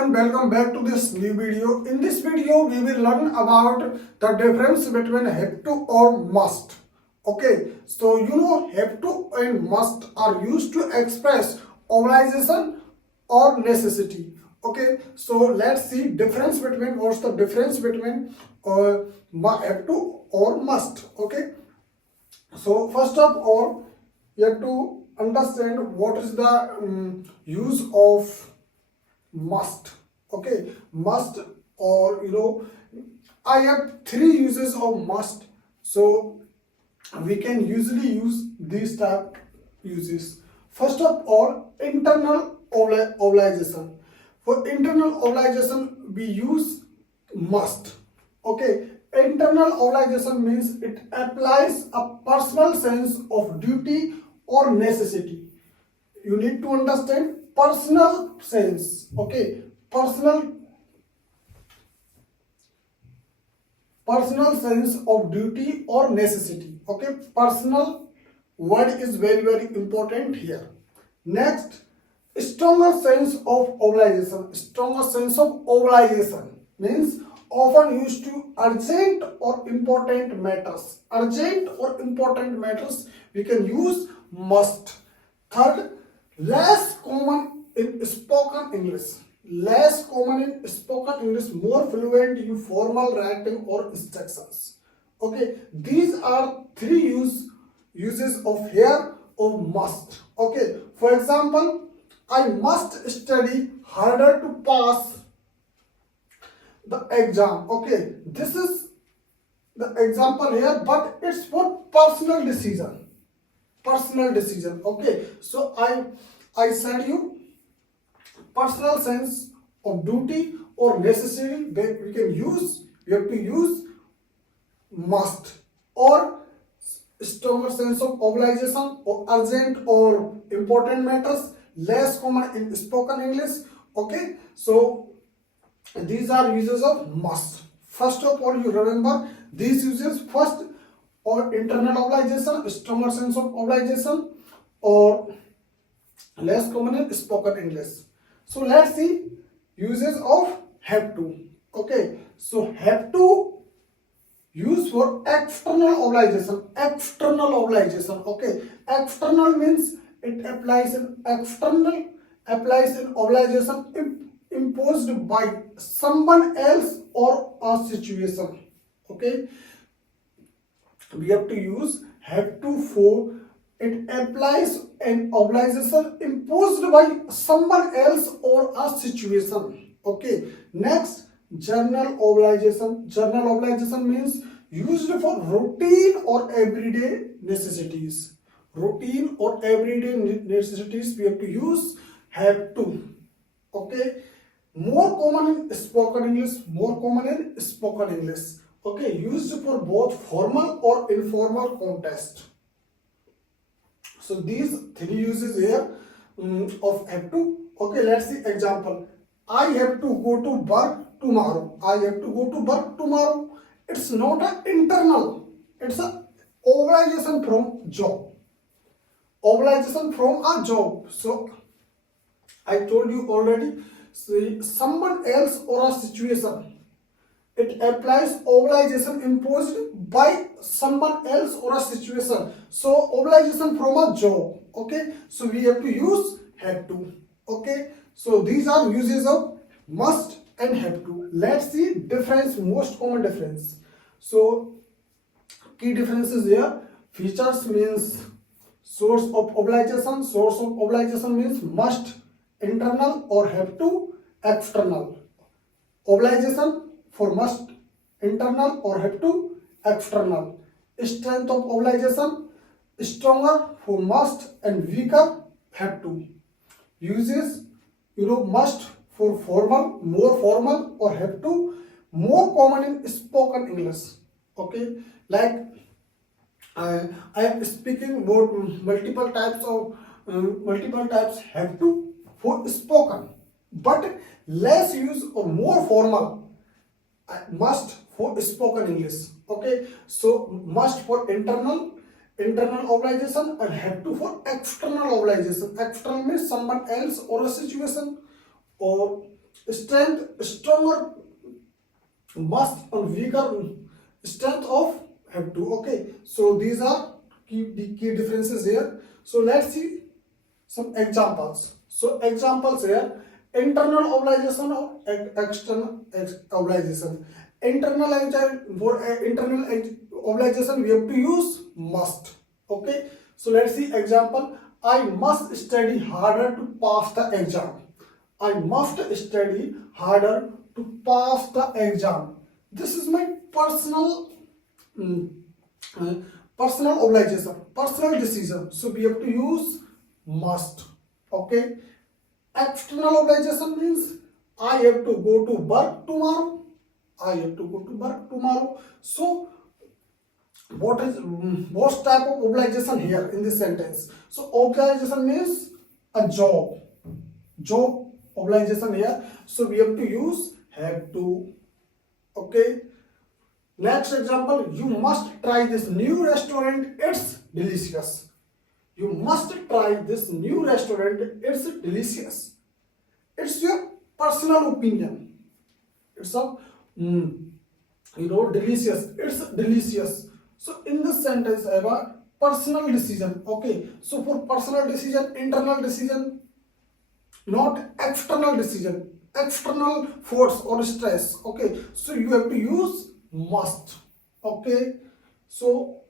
everyone, welcome back to this new video. In this video, we will learn about the difference between have to or must. Okay, so you know have to and must are used to express obligation or necessity. Okay, so let's see difference between what's the difference between have to or must. Okay, so first of all, you have to understand what is the use of must. Okay, must, or I have three uses of must, so we can usually use these type uses. First of all, internal obligation. For internal obligation we use must. Okay, internal obligation means it applies a personal sense of duty or necessity. You need to understand personal sense. Okay, personal sense of duty or necessity. Okay, personal word is very important here. Next, stronger sense of obligation. Stronger sense of obligation means often used to urgent or important matters. Urgent or important matters we can use must. Third, less common in spoken English. Less common in spoken English, more fluent in formal writing or instructions. Okay, these are three uses of here of must. Okay, for example, I must study harder to pass the exam. Okay, this is the example here, but it's for personal decision. Personal decision. Okay, so I said you personal sense of duty or necessity that we have to use must, or stronger sense of obligation or urgent or important matters, less common in spoken English. Okay, so these are uses of must. First of all, you remember these uses. First, or internal obligation, stronger sense of obligation, or less common in spoken English. So let's see uses of have to. Okay, so have to use for external obligation. External obligation. Okay, external means it applies in obligation imposed by someone else or a situation. Okay, we have to use have to for it applies an obligation imposed by someone else or a situation. Okay, next, general obligation. General obligation means used for routine or everyday necessities. Routine or everyday necessities we have to use have to. Okay, more common in spoken English. More common in spoken English. Okay, used for both formal or informal context. So these three uses here of have to. Okay, let's see example. I have to go to work tomorrow. I have to go to work tomorrow. It's not an internal. It's a obligation from job. Obligation from a job. So I told you already. See, someone else or a situation. It applies obligation imposed by someone else or a situation. So obligation from a job. Okay, so we have to use have to. Okay, so these are uses of must and have to. Let's see difference, most common difference. So key differences here. Features means source of obligation. Source of obligation means must, internal, or have to, external. Obligation for must, internal, or have to, external. Strength of obligation, stronger for must and weaker have to. Uses, must for formal, more formal, or have to, more common in spoken English. Okay, like I am speaking about multiple types have to for spoken, but less use or more formal must for spoken English. Okay, so must for internal obligation and have to for external obligation. External means someone else or a situation, or strength, stronger must, and weaker strength of have to. Okay, so these are the key differences here. So let's see some examples. So examples here: internal obligation or external obligation. For internal obligation we have to use must. Okay, so let's see example. I must study harder to pass the exam. I must study harder to pass the exam. This is my personal mm, uh, personal obligation, personal decision. So we have to use must. Okay. External obligation means I have to go to work tomorrow. I have to go to work tomorrow. So what type of obligation here in this sentence? So obligation means a job obligation here. So we have to use have to. Okay. Next example, you must try this new restaurant, it's delicious. You must try this new restaurant, it's delicious. It's your personal opinion. It's a delicious, it's delicious. So in this sentence I have a personal decision. Okay, so for personal decision, internal decision, not external decision, external force or stress. Okay, so you have to use must. Okay, so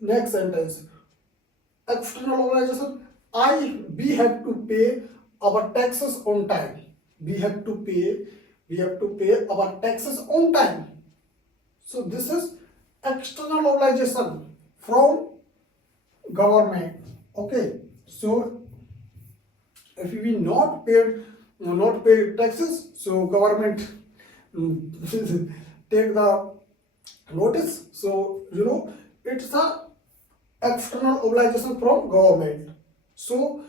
next sentence, external obligation, we have to pay our taxes on time. We have to pay our taxes on time. So this is external obligation from government. Okay, so if we not pay taxes, so government take the notice. So it's a external obligation from government. So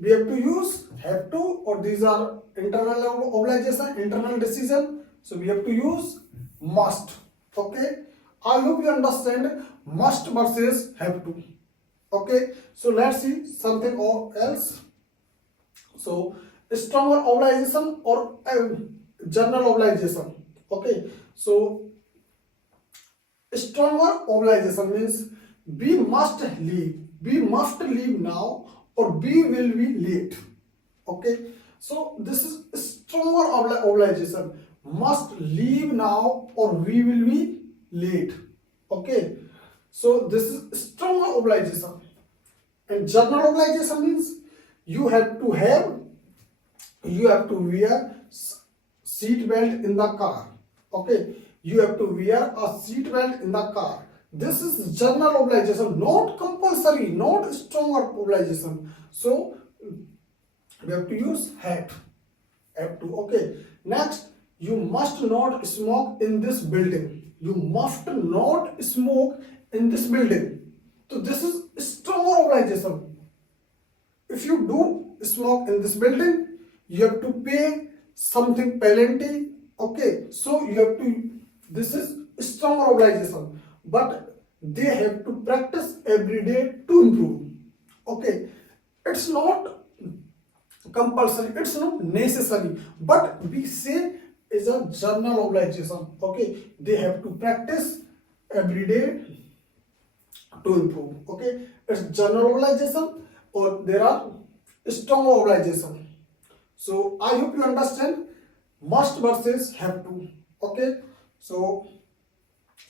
we have to use have to, or these are internal obligation, internal decision. So we have to use must. Okay, I hope you understand must versus have to. Okay, so let's see something else. So stronger obligation or general obligation. Okay, so stronger obligation means we must leave now, or we will be late. Okay, so this is stronger obligation, must leave now or we will be late. Okay, so this is stronger obligation. And general obligation means you have to wear seat belt in the car. Okay, you have to wear a seat belt in the car. This is general obligation, not compulsory, not stronger obligation. So we have to use have to. Okay, next, you must not smoke in this building. You must not smoke in this building. So this is stronger obligation. If you do smoke in this building, you have to pay something penalty. Okay, so you have to, this is stronger obligation, but they have to practice every day to improve. Okay, it's not compulsory, it's not necessary, but we say is a general obligation. Okay, they have to practice every day to improve. Okay, it's general obligation, or there are strong obligation. So I hope you understand must versus have to. Okay, so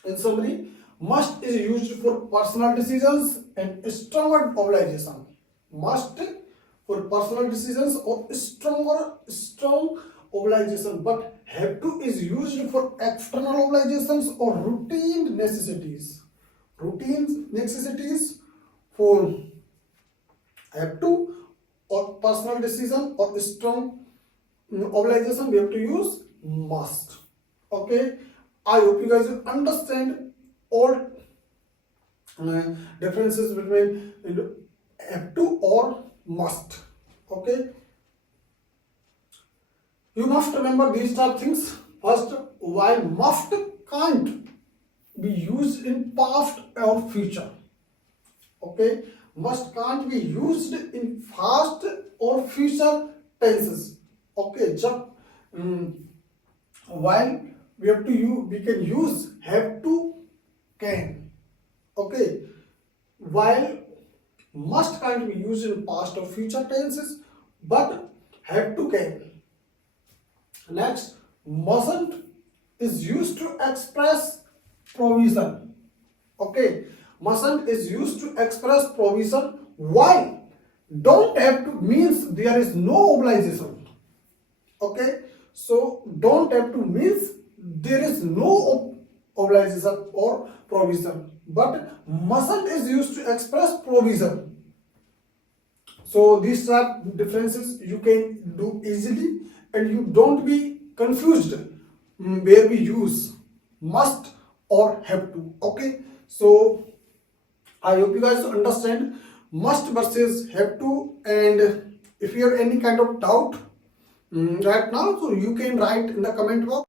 in summary, must is used for personal decisions and stronger obligation. Must for personal decisions or strong obligation, but have to is used for external obligations or routine necessities. Routine necessities for have to, or personal decision or strong obligation, we have to use must. Okay, I hope you guys will understand all differences between have to or must. Okay, you must remember these type of things. First, while must can't be used in past or future. Okay, must can't be used in past or future tenses. Okay, जब mm, while we have to use, we can use have to, can. Okay, while must can't be used in past or future tenses, but have to, can. Next, mustn't is used to express provision. Okay, mustn't is used to express provision, while don't have to means there is no obligation. Okay, so don't have to means there is no obligation or provision, but mustn't is used to express provision. So these are differences you can do easily, and you don't be confused where we use must or have to. Okay, so I hope you guys understand must versus have to, and if you have any kind of doubt right now, so you can write in the comment box.